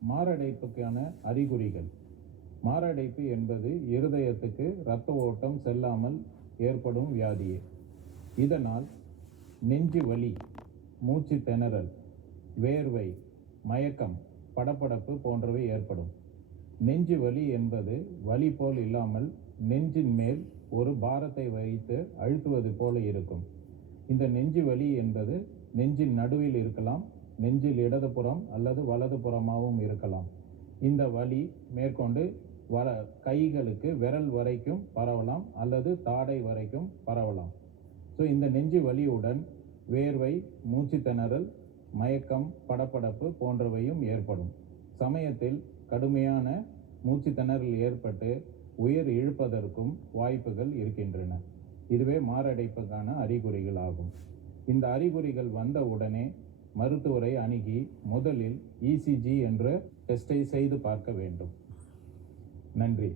மாரடைப்புக்கான அறிகுறிகள். மாரடைப்பு என்பது இருதயத்துக்கு இரத்த ஓட்டம் செல்லாமல் ஏற்படும் வியாதியே. இதனால் நெஞ்சு வலி, மூச்சு திணறல், வேர்வை, மயக்கம், படபடப்பு போன்றவை ஏற்படும். நெஞ்சு வலி என்பது வலி போல் இல்லாமல் நெஞ்சின் மேல் ஒரு பாரத்தை வைத்து அழுத்துவது போல இருக்கும். இந்த நெஞ்சு வலி என்பது நெஞ்சின் நடுவில் இருக்கலாம், நெஞ்சில் இடதுபுறம் அல்லது வலதுபுறமாகவும் இருக்கலாம். இந்த வலி மேற்கொண்டு கைகளுக்கு விரல் வரைக்கும் பரவலாம் அல்லது தாடை வரைக்கும் பரவலாம். ஸோ இந்த நெஞ்சு வலியுடன் வேர்வை, மூச்சு திணறல், மயக்கம், படபடப்பு போன்றவையும் ஏற்படும். சமயத்தில் கடுமையான மூச்சு திணறல் ஏற்பட்டு உயிர் இழுப்பதற்கும் வாய்ப்புகள் இருக்கின்றன. இதுவே மாரடைப்புக்கான அறிகுறிகள் ஆகும். இந்த அறிகுறிகள் வந்த உடனே மருத்துவரை அணுகி முதலில் ECG என்ற டெஸ்டை செய்து பார்க்க வேண்டும். நன்றி.